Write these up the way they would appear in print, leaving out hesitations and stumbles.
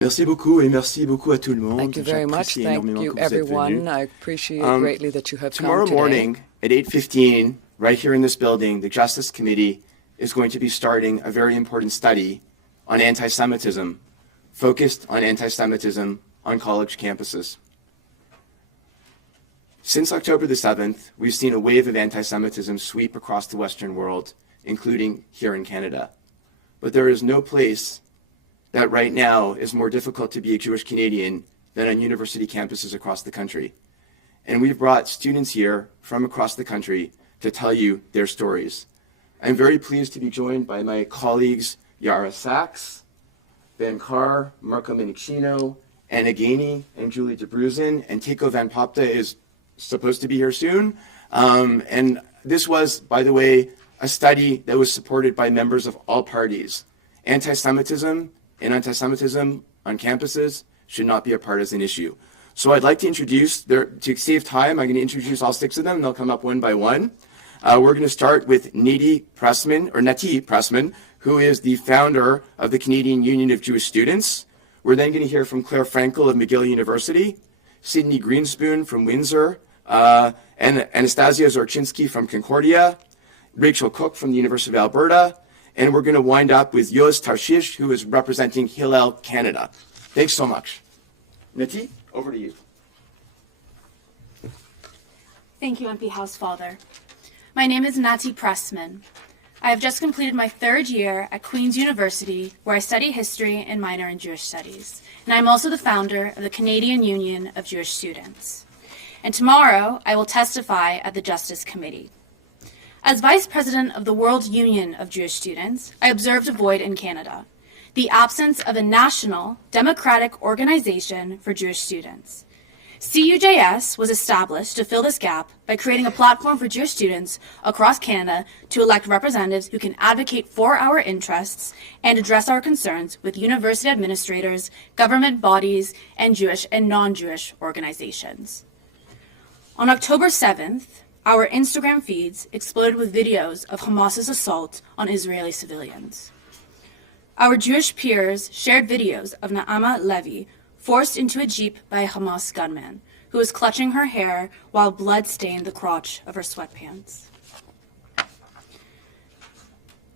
Merci beaucoup et merci beaucoup à tout le monde. Thank you very much. Thank you, everyone. I appreciate greatly that you have come Tomorrow today. morning at 8:15, right here in this building, the Justice Committee is going to be starting a very important study on anti-Semitism, focused on anti-Semitism on college campuses. Since October the 7th, we've seen a wave of anti-Semitism sweep across the Western world, including here in Canada. But there is no place that right now is more difficult to be a Jewish Canadian than on university campuses across the country. And we've brought students here from across the country to tell you their stories. I'm very pleased to be joined by my colleagues Yara Sachs, Van Carr, Marco Minicino, Anna Gainey, and Julie DeBruzen, and Teiko Van Popta is supposed to be here soon. And this was, by the way, a study that was supported by members of all parties. Anti-Semitism and anti-Semitism on campuses should not be a partisan issue. So I'd like to introduce, to save time, I'm going to introduce all 6 of them, and they'll come up one by one. We're going to start with Nati Pressman, who is the founder of the Canadian Union of Jewish Students. We're then going to hear from CLA Frankle of McGill University, Sydney Greenespoon from Windsor, and Anastasia Zorinsky from Concordia, Rachel Cook from the University of Alberta, and we're going to wind up with Yos Tares, who is representing Hillel Canada. Thanks so much. Nati, over to you. Thank you, MP Housefather. My name is Nati Pressman. I have just completed my 3rd year at Queen's University, where I study history and minor in Jewish studies. And I'm also the founder of the Canadian Union of Jewish Students. And tomorrow, I will testify at the Justice Committee. As Vice President of the World Union of Jewish Students, I observed a void in Canada, the absence of a national, democratic organization for Jewish students. CUJS was established to fill this gap by creating a platform for Jewish students across Canada to elect representatives who can advocate for our interests and address our concerns with university administrators, government bodies, and Jewish and non-Jewish organizations. On October 7th, our Instagram feeds exploded with videos of Hamas's assault on Israeli civilians. Our Jewish peers shared videos of Naama Levy forced into a jeep by a Hamas gunman who was clutching her hair while blood stained the crotch of her sweatpants.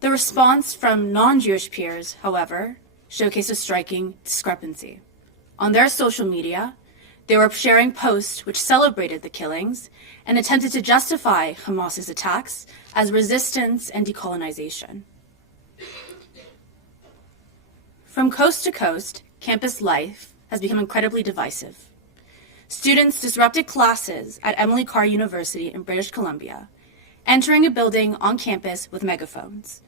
The response from non-Jewish peers, however, showcased a striking discrepancy. On their social media, they were sharing posts which celebrated the killings and attempted to justify Hamas's attacks as resistance and decolonization. From coast to coast, campus life has become incredibly divisive. Students disrupted classes at Emily Carr University in British Columbia, entering a building on campus with megaphones.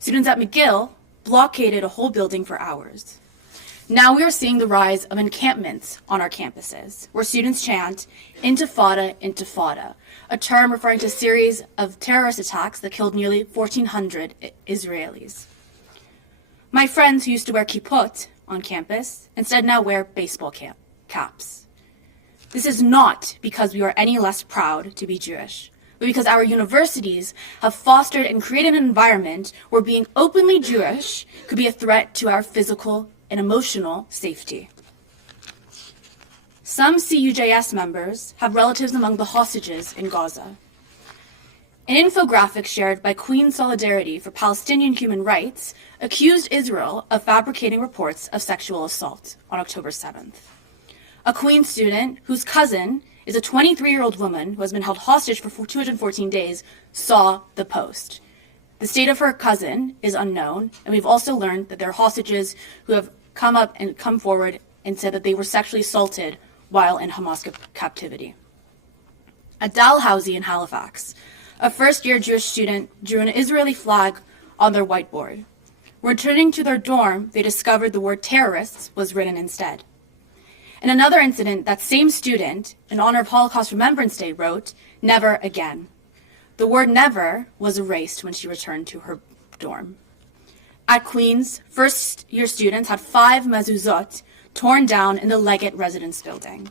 Students at McGill blockaded a whole building for hours. Now we are seeing the rise of encampments on our campuses, where students chant, "Intifada, Intifada," a term referring to a series of terrorist attacks that killed nearly 1,400 Israelis. My friends who used to wear kippot on campus instead now wear baseball caps. This is not because we are any less proud to be Jewish, but because our universities have fostered and created an environment where being openly Jewish could be a threat to our physical and emotional safety. Some CUJS members have relatives among the hostages in Gaza. An infographic shared by Queen Solidarity for Palestinian Human Rights accused Israel of fabricating reports of sexual assault on October 7th. A Queen student whose cousin is a 23-year-old woman who has been held hostage for 214 days saw the post. The state of her cousin is unknown, and we've also learned that there are hostages who have come forward and said that they were sexually assaulted while in Hamas captivity. At Dalhousie in Halifax, a first-year Jewish student drew an Israeli flag on their whiteboard. Returning to their dorm, they discovered the word terrorists was written instead. In another incident, that same student, in honor of Holocaust Remembrance Day, wrote, "Never again." The word never was erased when she returned to her dorm. At Queen's, first-year students had 5 mezuzot torn down in the Leggett residence building.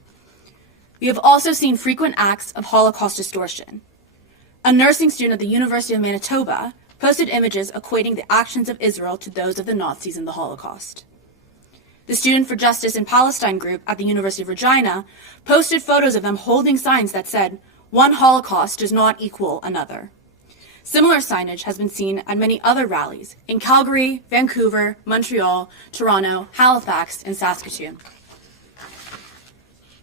We have also seen frequent acts of Holocaust distortion. A nursing student at the University of Manitoba posted images equating the actions of Israel to those of the Nazis in the Holocaust. the Student for Justice in Palestine group at the University of Regina, posted photos of them holding signs that said, "One Holocaust does not equal another." Similar signage has been seen at many other rallies in Calgary, Vancouver, Montreal, Toronto, Halifax, and Saskatoon.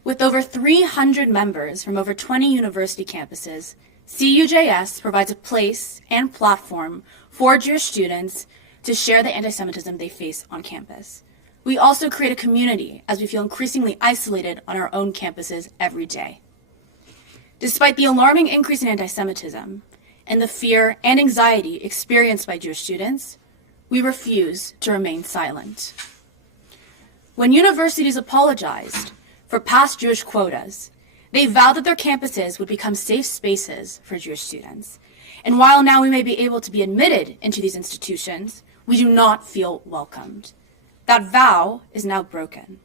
With over 300 members from over 20 university campuses, CUJS provides a place and platform for Jewish students to share the anti-Semitism they face on campus. We also create a community as we feel increasingly isolated on our own campuses every day. Despite the alarming increase in anti-Semitism and the fear and anxiety experienced by Jewish students, we refuse to remain silent. When universities apologized for past Jewish quotas, they vowed that their campuses would become safe spaces for Jewish students. And while now we may be able to be admitted into these institutions, we do not feel welcomed. That vow is now broken.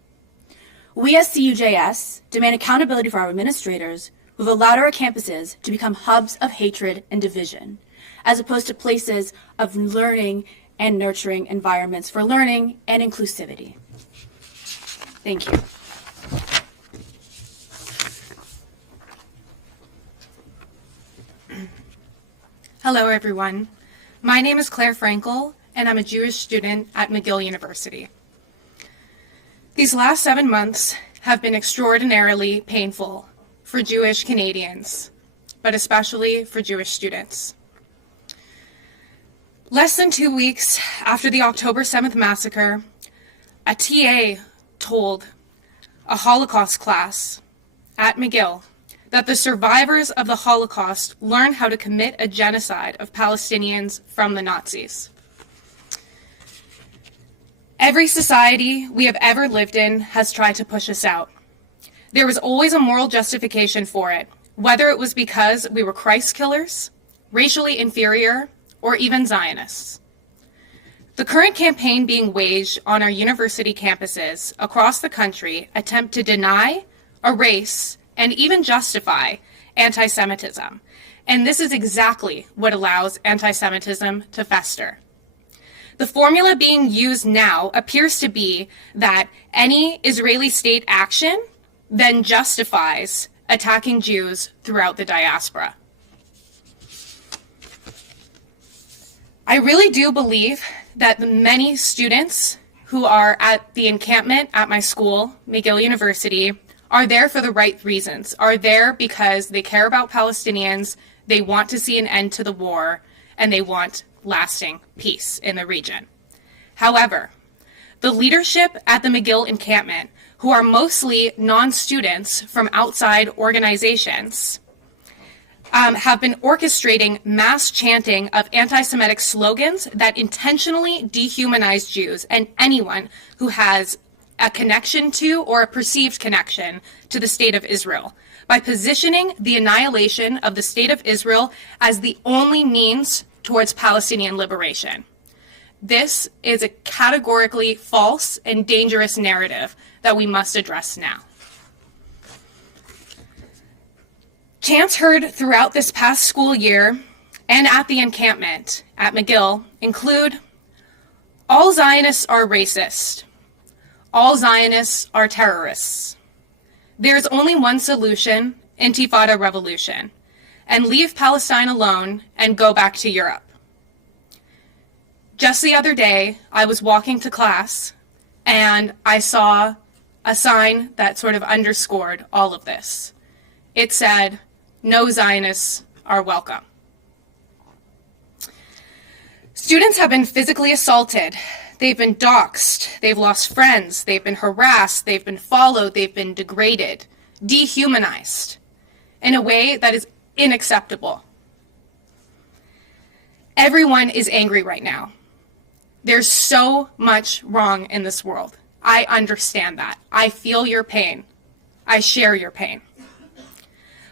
We as CUJS demand accountability for our administrators who have allowed our campuses to become hubs of hatred and division, as opposed to places of learning and nurturing environments for learning and inclusivity. Thank you. Hello, everyone. My name is CLA Frankle, and I'm a Jewish student at McGill University. These last 7 months have been extraordinarily painful for Jewish Canadians, but especially for Jewish students. Less than 2 weeks after the October 7th massacre, a TA told a Holocaust class at McGill that the survivors of the Holocaust learned how to commit a genocide of Palestinians from the Nazis. Every society we have ever lived in has tried to push us out. There was always a moral justification for it, whether it was because we were Christ killers, racially inferior, or even Zionists. The current campaign being waged on our university campuses across the country attempt to deny, erase, and even justify anti-Semitism. And this is exactly what allows anti-Semitism to fester. The formula being used now appears to be that any Israeli state action then justifies attacking Jews throughout the diaspora. I really do believe that the many students who are at the encampment at my school, McGill University, are there for the right reasons, are there because they care about Palestinians, they want to see an end to the war, and they want lasting peace in the region. However, the leadership at the McGill encampment, who are mostly non-students from outside organizations, have been orchestrating mass chanting of anti-Semitic slogans that intentionally dehumanize Jews and anyone who has a connection to or a perceived connection to the state of Israel by positioning the annihilation of the state of Israel as the only means towards Palestinian liberation. This is a categorically false and dangerous narrative that we must address now. Chants heard throughout this past school year and at the encampment at McGill include, "All Zionists are racist. All Zionists are terrorists. There's only one solution, Intifada revolution, and leave Palestine alone and go back to Europe." Just the other day, I was walking to class and I saw a sign that sort of underscored all of this. It said, "No Zionists are welcome." Students have been physically assaulted. They've been doxxed, they've lost friends, they've been harassed, they've been followed, they've been degraded, dehumanized in a way that is unacceptable. Everyone is angry right now. There's so much wrong in this world. I understand that. I feel your pain. I share your pain.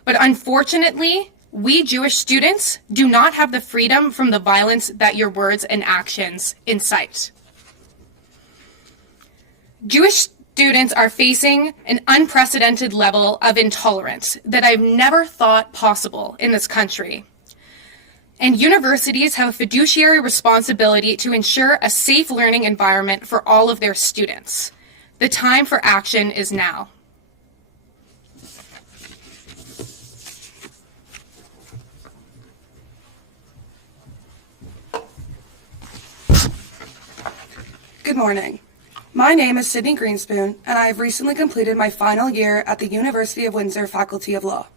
But unfortunately, we Jewish students do not have the freedom from the violence that your words and actions incite. Jewish students are facing an unprecedented level of intolerance that I've never thought possible in this country. And universities have a fiduciary responsibility to ensure a safe learning environment for all of their students. The time for action is now. Good morning. My name is Sydney Greenespoon, and I have recently completed my final year at the University of Windsor Faculty of Law.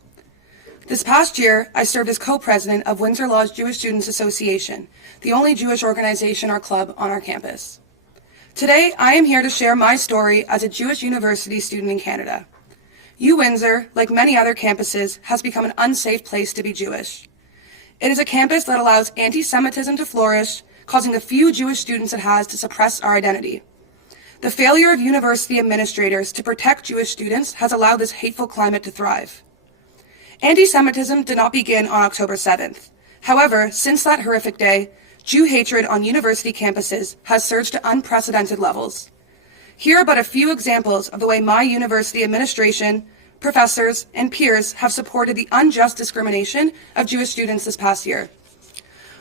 This past year, I served as co-president of Windsor Law's Jewish Students Association, the only Jewish organization or club on our campus. Today, I am here to share my story as a Jewish university student in Canada. UWindsor, like many other campuses, has become an unsafe place to be Jewish. It is a campus that allows anti-Semitism to flourish, causing the few Jewish students it has to suppress our identity. The failure of university administrators to protect Jewish students has allowed this hateful climate to thrive. Anti-Semitism did not begin on October 7th. However, since that horrific day, Jew hatred on university campuses has surged to unprecedented levels. Here are but a few examples of the way my university administration, professors, and peers have supported the unjust discrimination of Jewish students this past year.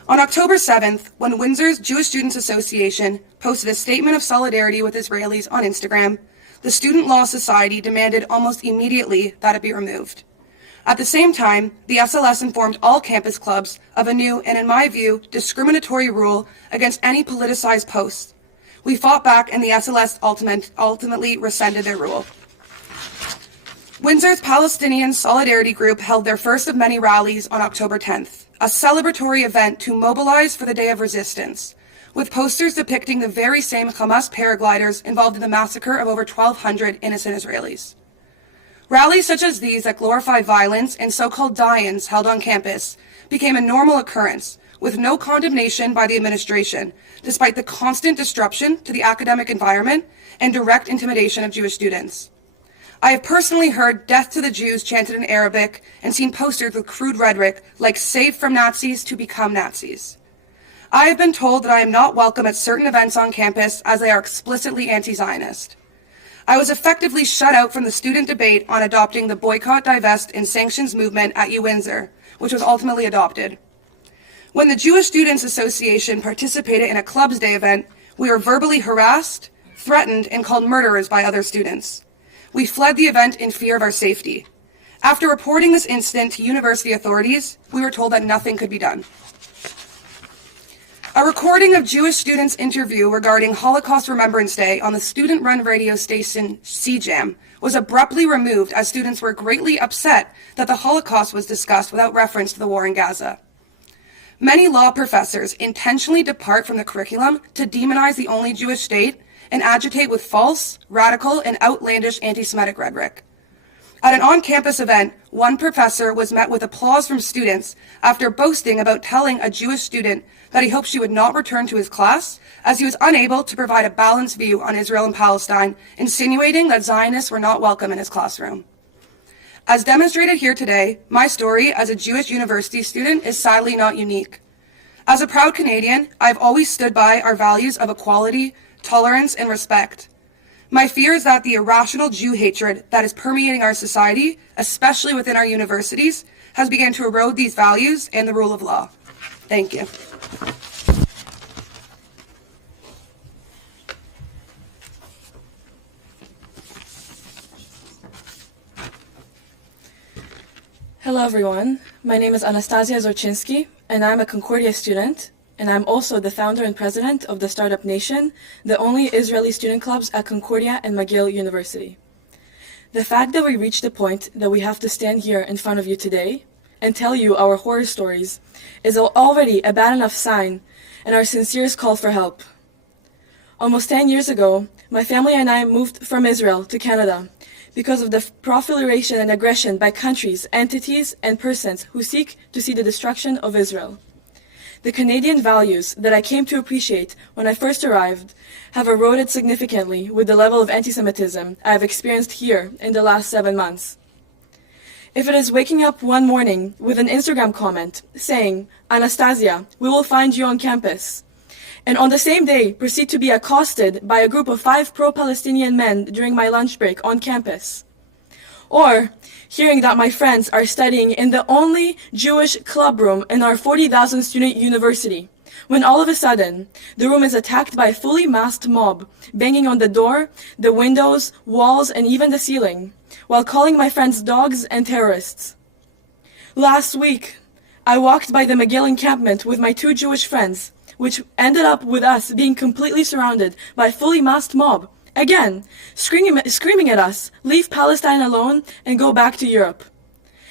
On October 7th, when Windsor's Jewish Students Association posted a statement of solidarity with Israelis on Instagram, the Student Law Society demanded almost immediately that it be removed. At the same time, the SLS informed all campus clubs of a new and, in my view, discriminatory rule against any politicized posts. We fought back and the SLS ultimately rescinded their rule. Windsor's Palestinian Solidarity Group held their first of many rallies on October 10th, a celebratory event to mobilize for the Day of Resistance, with posters depicting the very same Hamas paragliders involved in the massacre of over 1,200 innocent Israelis. Rallies such as these that glorify violence and so-called die-ins held on campus became a normal occurrence, with no condemnation by the administration, despite the constant disruption to the academic environment and direct intimidation of Jewish students. I have personally heard "Death to the Jews" chanted in Arabic and seen posters with crude rhetoric like "Save from Nazis to become Nazis." I have been told that I am not welcome at certain events on campus as they are explicitly anti-Zionist. I was effectively shut out from the student debate on adopting the boycott, divest, and sanctions movement at UWindsor, which was ultimately adopted. When the Jewish Students Association participated in a Clubs Day event, we were verbally harassed, threatened, and called murderers by other students. We fled the event in fear of our safety. After reporting this incident to university authorities, we were told that nothing could be done. A recording of Jewish students' interview regarding Holocaust Remembrance Day on the student-run radio station CJAM was abruptly removed as students were greatly upset that the Holocaust was discussed without reference to the war in Gaza. Many law professors intentionally depart from the curriculum to demonize the only Jewish state and agitate with false, radical, and outlandish anti-Semitic rhetoric. At an on-campus event, one professor was met with applause from students after boasting about telling a Jewish student that he hoped she would not return to his class as he was unable to provide a balanced view on Israel and Palestine, insinuating that Zionists were not welcome in his classroom. As demonstrated here today, my story as a Jewish university student is sadly not unique. As a proud Canadian, I've always stood by our values of equality, tolerance, and respect. My fear is that the irrational Jew hatred that is permeating our society, especially within our universities, has begun to erode these values and the rule of law. Thank you. Hello everyone, my name is Anastasia Zorinsky, and I'm a Concordia student, and I'm also the founder and president of the Startup Nation, the only Israeli student clubs at Concordia and McGill University. The fact that we reached the point that we have to stand here in front of you today and tell you our horror stories is already a bad enough sign and our sincerest call for help. Almost 10 years ago, my family and I moved from Israel to Canada because of the proliferation and aggression by countries, entities, and persons who seek to see the destruction of Israel. The Canadian values that I came to appreciate when I first arrived have eroded significantly with the level of anti-Semitism I have experienced here in the last 7 months. If it is waking up one morning with an Instagram comment saying, "Anastasia, we will find you on campus," and on the same day proceed to be accosted by a group of 5 pro-Palestinian men during my lunch break on campus, or hearing that my friends are studying in the only Jewish club room in our 40,000 student university, when all of a sudden, the room is attacked by a fully masked mob, banging on the door, the windows, walls, and even the ceiling, while calling my friends dogs and terrorists. Last week, I walked by the McGill encampment with my 2 Jewish friends, which ended up with us being completely surrounded by a fully masked mob, again, screaming at us, leave Palestine alone and go back to Europe.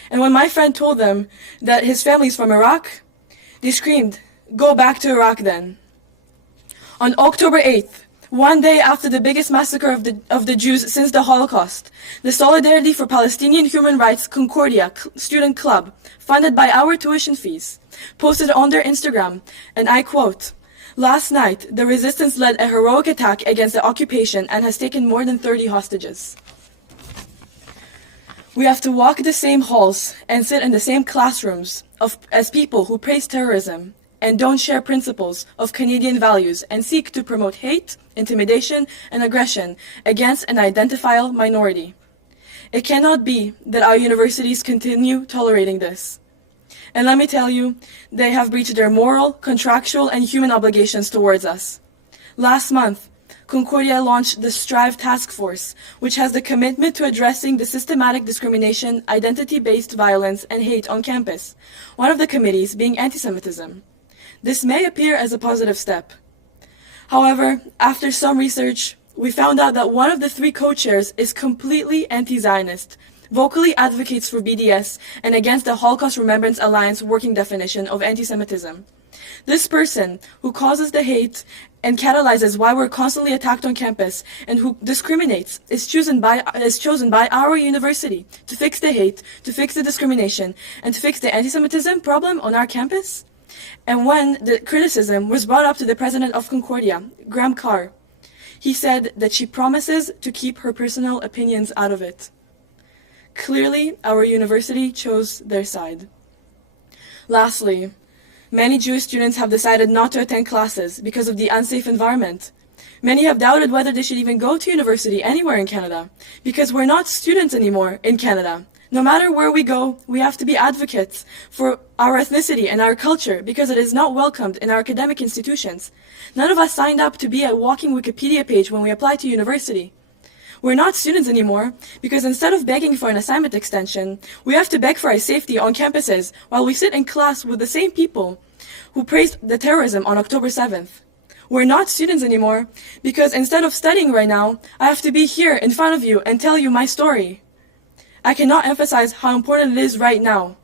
And when my friend told them that his family's from Iraq, they screamed, go back to Iraq then. On October 8th, one day after the biggest massacre of the Jews since the Holocaust, the Solidarity for Palestinian Human Rights Concordia student club, funded by our tuition fees, posted on their Instagram, and I quote, last night, the resistance led a heroic attack against the occupation and has taken more than 30 hostages. We have to walk the same halls and sit in the same classrooms as people who praise terrorism and don't share principles of Canadian values and seek to promote hate, intimidation, and aggression against an identifiable minority. It cannot be that our universities continue tolerating this. And let me tell you, they have breached their moral, contractual, and human obligations towards us. Last month, Concordia launched the STRIVE task force, which has the commitment to addressing the systematic discrimination, identity-based violence, and hate on campus, one of the committees being anti-Semitism. This may appear as a positive step. However, after some research, we found out that one of the 3 co-chairs is completely anti-Zionist, vocally advocates for BDS and against the Holocaust Remembrance Alliance working definition of anti-Semitism. This person, who causes the hate and catalyzes why we're constantly attacked on campus and who discriminates, is chosen by our university to fix the hate, to fix the discrimination, and to fix the anti-Semitism problem on our campus. And when the criticism was brought up to the president of Concordia, Graham Carr, he said that she promises to keep her personal opinions out of it. Clearly, our university chose their side. Lastly, many Jewish students have decided not to attend classes because of the unsafe environment. Many have doubted whether they should even go to university anywhere in Canada, because we're not students anymore in Canada. No matter where we go, we have to be advocates for our ethnicity and our culture because it is not welcomed in our academic institutions. None of us signed up to be a walking Wikipedia page when we applied to university. We're not students anymore because instead of begging for an assignment extension, we have to beg for our safety on campuses while we sit in class with the same people who praised the terrorism on October 7th. We're not students anymore because instead of studying right now, I have to be here in front of you and tell you my story. I cannot emphasize how important it is right now.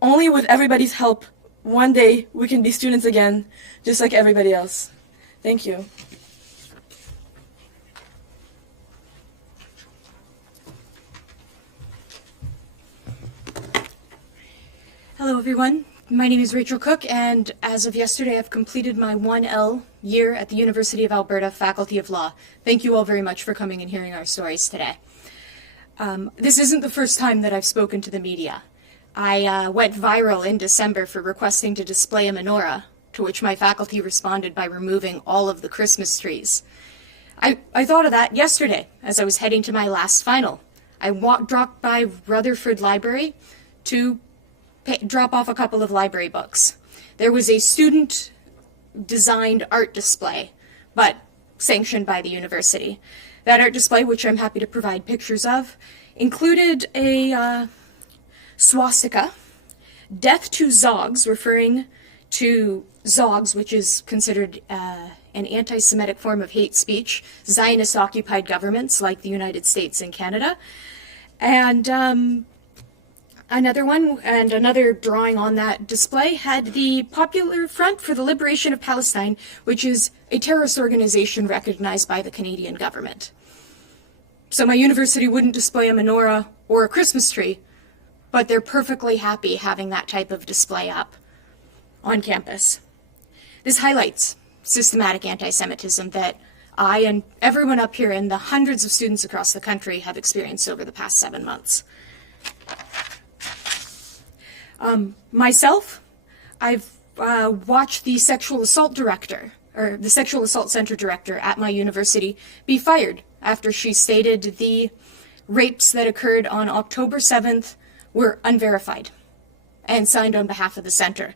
Only with everybody's help, one day we can be students again, just like everybody else. Thank you. Hello everyone, my name is Rachel Cook, and as of yesterday I've completed my 1L year at the University of Alberta Faculty of Law. Thank you all very much for coming and hearing our stories today. This isn't the first time that I've spoken to the media. I went viral in December for requesting to display a menorah, to which my faculty responded by removing all of the Christmas trees. I thought of that yesterday as I was heading to my last final. I dropped by Rutherford Library to drop off a couple of library books. There was a student-designed art display, but sanctioned by the university. That art display, which I'm happy to provide pictures of, included a swastika, death to Zogs, referring to Zogs, which is considered an anti-Semitic form of hate speech, Zionist-occupied governments like the United States and Canada, and another one, and another drawing on that display had the Popular Front for the Liberation of Palestine, which is a terrorist organization recognized by the Canadian government. So my university wouldn't display a menorah or a Christmas tree, but they're perfectly happy having that type of display up on campus. This highlights systematic anti-Semitism that I and everyone up here and the hundreds of students across the country have experienced over the past 7 months. Myself, I've watched the sexual assault director, or the sexual assault center director at my university, be fired after she stated the rapes that occurred on October 7th were unverified and signed on behalf of the center.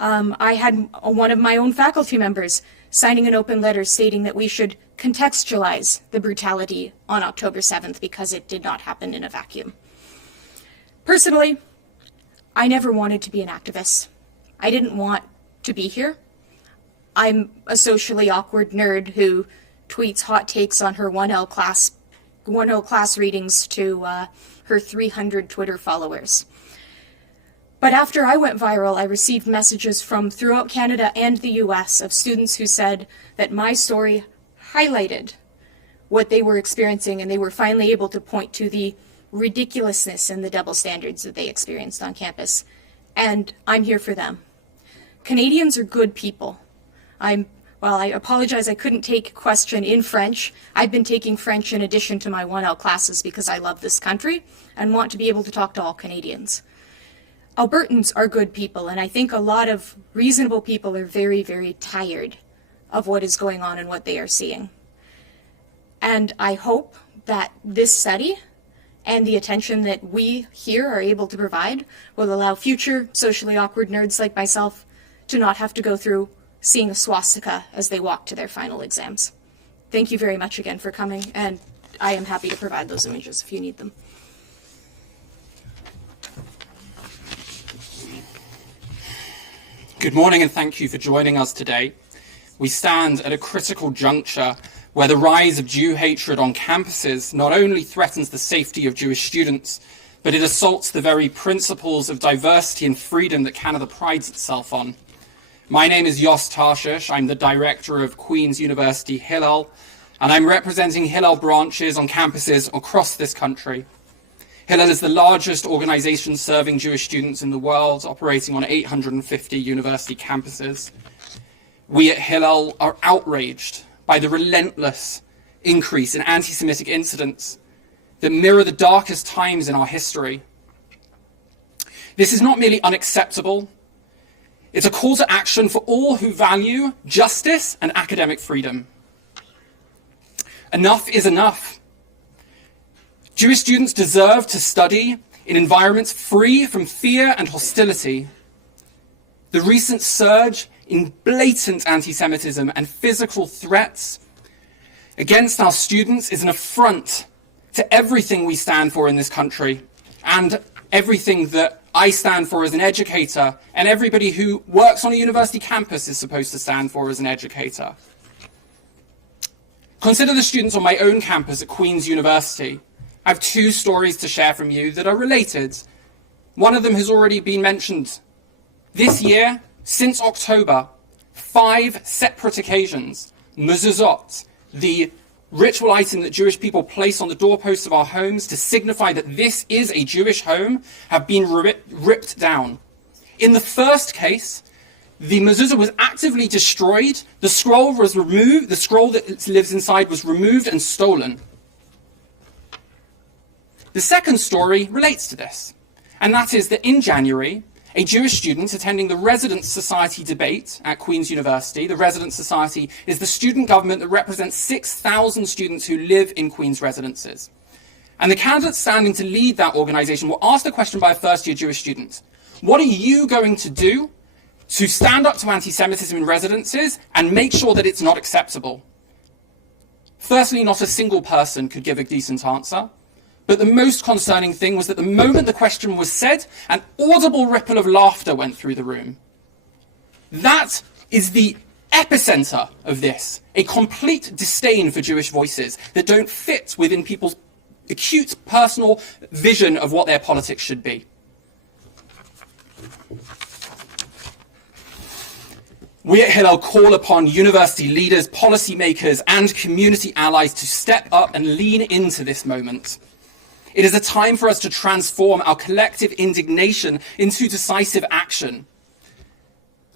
I had one of my own faculty members signing an open letter stating that we should contextualize the brutality on October 7th because it did not happen in a vacuum. Personally, I never wanted to be an activist. I didn't want to be here. I'm a socially awkward nerd who tweets hot takes on her 1L class readings to her 300 Twitter followers. But after I went viral, I received messages from throughout Canada and the US of students who said that my story highlighted what they were experiencing, and they were finally able to point to the ridiculousness and the double standards that they experienced on campus. And I'm here for them. Canadians are good people. I apologize I couldn't take a question in French. I've been taking French in addition to my 1L classes because I love this country and want to be able to talk to all Canadians. Albertans are good people, and I think a lot of reasonable people are very, very tired of what is going on and what they are seeing. And I hope that this study and the attention that we here are able to provide will allow future socially awkward nerds like myself to not have to go through seeing a swastika as they walk to their final exams. Thank you very much again for coming, and I am happy to provide those images if you need them. Good morning, and thank you for joining us today. We stand at a critical juncture where the rise of Jew hatred on campuses not only threatens the safety of Jewish students, but it assaults the very principles of diversity and freedom that Canada prides itself on. My name is Yos Tares. I'm the director of Queen's University Hillel, and I'm representing Hillel branches on campuses across this country. Hillel is the largest organization serving Jewish students in the world, operating on 850 university campuses. We at Hillel are outraged by the relentless increase in anti-Semitic incidents that mirror the darkest times in our history. This is not merely unacceptable, it's a call to action for all who value justice and academic freedom. Enough is enough. Jewish students deserve to study in environments free from fear and hostility. The recent surge in blatant anti-Semitism and physical threats against our students is an affront to everything we stand for in this country and everything that I stand for as an educator and everybody who works on a university campus is supposed to stand for as an educator. Consider the students on my own campus at Queen's University. I have two stories to share from you that are related. One of them has already been mentioned. This year, since October, 5 separate occasions, mezuzot, the ritual item that Jewish people place on the doorposts of our homes to signify that this is a Jewish home, have been ripped down. In the first case, the mezuzah was actively destroyed, the scroll was removed, the scroll that lives inside was removed and stolen. The second story relates to this, and that is that in January, a Jewish student attending the Residence Society debate at Queen's University. The Residence Society is the student government that represents 6,000 students who live in Queen's residences. And the candidate standing to lead that organization were asked a question by a first-year Jewish student. What are you going to do to stand up to anti-Semitism in residences and make sure that it's not acceptable? Firstly, not a single person could give a decent answer. But the most concerning thing was that the moment the question was said, an audible ripple of laughter went through the room. That is the epicenter of this, a complete disdain for Jewish voices that don't fit within people's acute personal vision of what their politics should be. We at Hillel call upon university leaders, policymakers, and community allies to step up and lean into this moment. It is a time for us to transform our collective indignation into decisive action.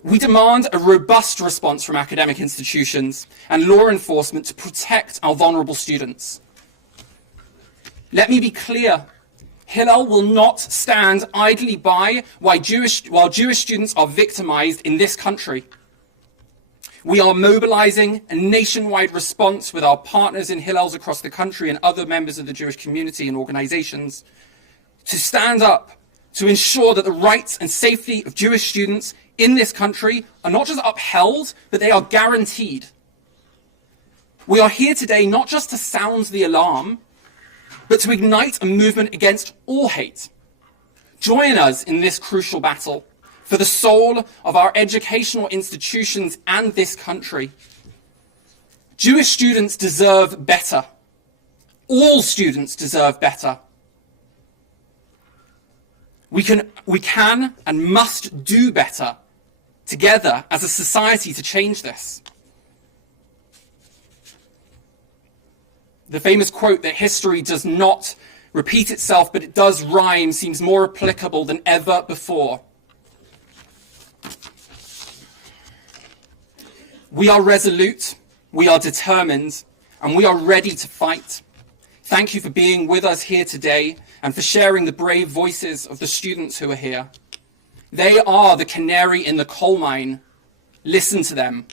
We demand a robust response from academic institutions and law enforcement to protect our vulnerable students. Let me be clear. Hillel will not stand idly by while Jewish students are victimized in this country. We are mobilizing a nationwide response with our partners in Hillels across the country and other members of the Jewish community and organizations to stand up to ensure that the rights and safety of Jewish students in this country are not just upheld, but they are guaranteed. We are here today not just to sound the alarm, but to ignite a movement against all hate. Join us in this crucial battle for the soul of our educational institutions and this country. Jewish students deserve better. All students deserve better. We can and must do better together as a society to change this. The famous quote that history does not repeat itself, but it does rhyme, seems more applicable than ever before. We are resolute, we are determined, and we are ready to fight. Thank you for being with us here today and for sharing the brave voices of the students who are here. They are the canary in the coal mine. Listen to them.